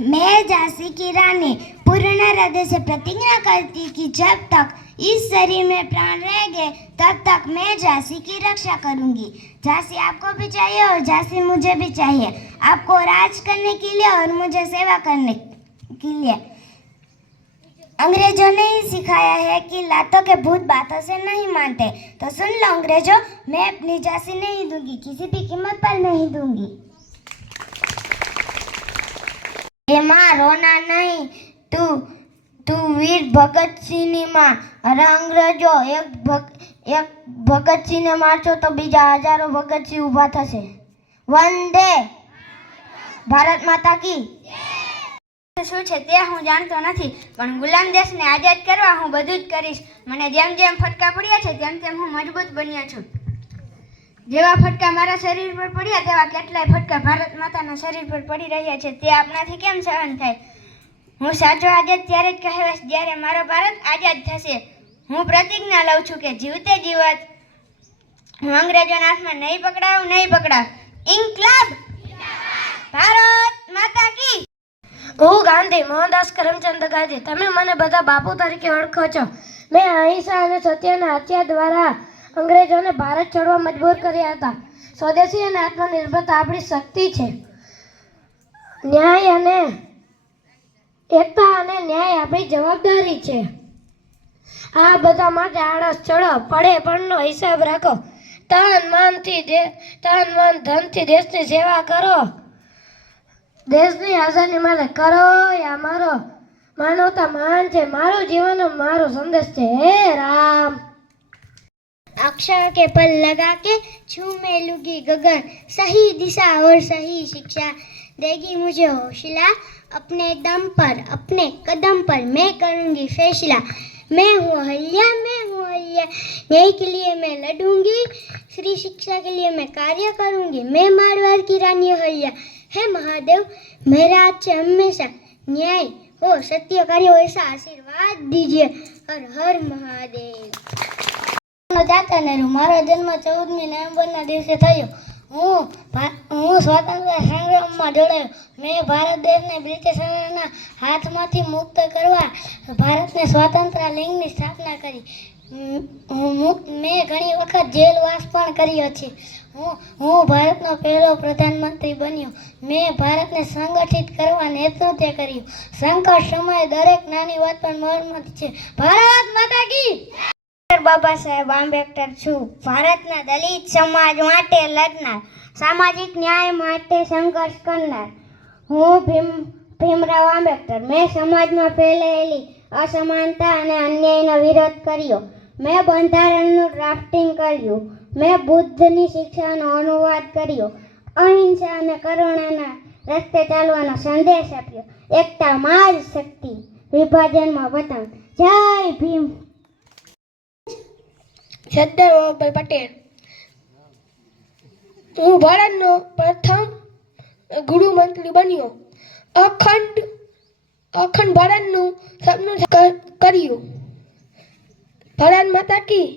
मैं झांसी की रानी पूर्ण हृदय से प्रतिज्ञा करती कि जब तक इस शरीर में प्राण रहेंगे तब तक मैं झांसी की रक्षा करूंगी। झांसी आपको भी चाहिए और झांसी मुझे भी चाहिए, आपको राज करने के लिए और मुझे सेवा करने के लिए। अंग्रेजों ने ही सिखाया है कि लातों के भूत बातों से नहीं मानते। तो सुन लो अंग्रेजों, मैं अपनी झांसी नहीं दूंगी, किसी भी कीमत पर नहीं दूंगी। ये माँ रोना नहीं, तू तू वीर भगत सिंह ની માં। अरे अंग्रेजो एक भगत सिंह ने मारशो तो बीजा हजारों भगत सिंह उभा थशे। वंदे भारत माता की શું છે તે હું જાણતો નથી, પણ ગુલામ દેશને આઝાદ કરવા હું બધું જ કરીશ। મને જેમ જેમ ફટકા પડ્યા છે તેમ તેમ હું મજબૂત બન્યો છું। જેવા ફટકા મારા શરીર પર પડ્યા તેવા કેટલાય ફટકા ભારત માતાના શરીર પર પડી રહ્યા છે, તે આપણાથી કેમ સહન થાય? હું સાચો આઝાદ ત્યારે જ કહેવાઈશ જ્યારે મારો ભારત આઝાદ થશે। હું પ્રતિજ્ઞા લઉં છું કે જીવતે જીવત હું અંગ્રેજોના હાથમાં નહીં પકડાવ। ઇન્કલાબ ભારત માતા કી। હું ગાંધી મોહનદાસ કરમચંદ ગાંધી। તમે મને બધા બાપુ તરીકે ઓળખો છો। મેં અહિંસા અને સત્યના હત્યા દ્વારા અંગ્રેજોને ભારત છોડવા મજબૂર કર્યા હતા। સ્વદેશી અને આત્મનિર્ભરતા આપણી શક્તિ છે। ન્યાય અને એકતા અને ન્યાય આપણી જવાબદારી છે। આ બધા માટે આળસ છોડો, પડે પણનો હિસાબ રાખો। તન મન ધનથી દેશની સેવા કરો। દેશની આઝાદી માટે કરો યા મારો। માનવતા મહાન છે, મારું જીવન મારો સંદેશ છે। હે રામ। अक्षर के पल लगा के झूमे लूंगी गगन, सही दिशा और सही शिक्षा देगी मुझे हौसला। अपने दम पर अपने कदम पर मैं करूंगी फैसला। मैं हूँ अहिल्या न्याय के लिए मैं लड़ूंगी, श्री शिक्षा के लिए मैं कार्य करूंगी। मैं मारवाड़ की रानी अहिल्या। हे महादेव मेरा अच्छे हमेशा न्याय हो, सत्य कार्य हो, ऐसा आशीर्वाद दीजिए। हर हर महादेव। जाता नेहरू मारो जन्म 14 नवेम्बर दिवसे थयो। હું સ્વાતંત્ર્ય સંગ્રામમાં જોડાયો। મેં ભારત દેશને બ્રિટિશરોના હાથમાંથી મુક્ત કરવા ભારતને સ્વતંત્ર લિંગની સ્થાપના કરી। મેં ઘણી વખત જેલવાસ પણ કર્યો છે। હું ભારતનો પહેલો પ્રધાનમંત્રી બન્યો। મેં ભારતને સંગઠિત કરવા નેતૃત્વ કર્યું। સંકટ સમયે દરેક નાની વાત પર મહત્વ છે। ભારત માતા કી। बाबा साहेब आंबेडकर छू। भारतना दलित समाज माटे लड़नार, सामाजिक न्याय माटे संघर्ष करनार। हूँ भीमराव आंबेडकर। मैं समाज में फैलायेली असमानता अने अन्यायनो विरोध कर्यो। मैं बंधारणनुं ड्राफ्टिंग कर्युं। मैं बुद्धनी शिक्षानो अनुवाद कर्यो। अहिंसा अने करुणाना रस्ते चालवानो संदेश आप्यो। एकता मां ज शक्ति, विभाजनमां पतंग। जय भीम। સરદાર વલ્લભભાઈ પટેલ। હું ભારતનો પ્રથમ ગૃહમંત્રી બન્યો। અખંડ ભારતનું સપનું કર્યું। ભારત માતા કી।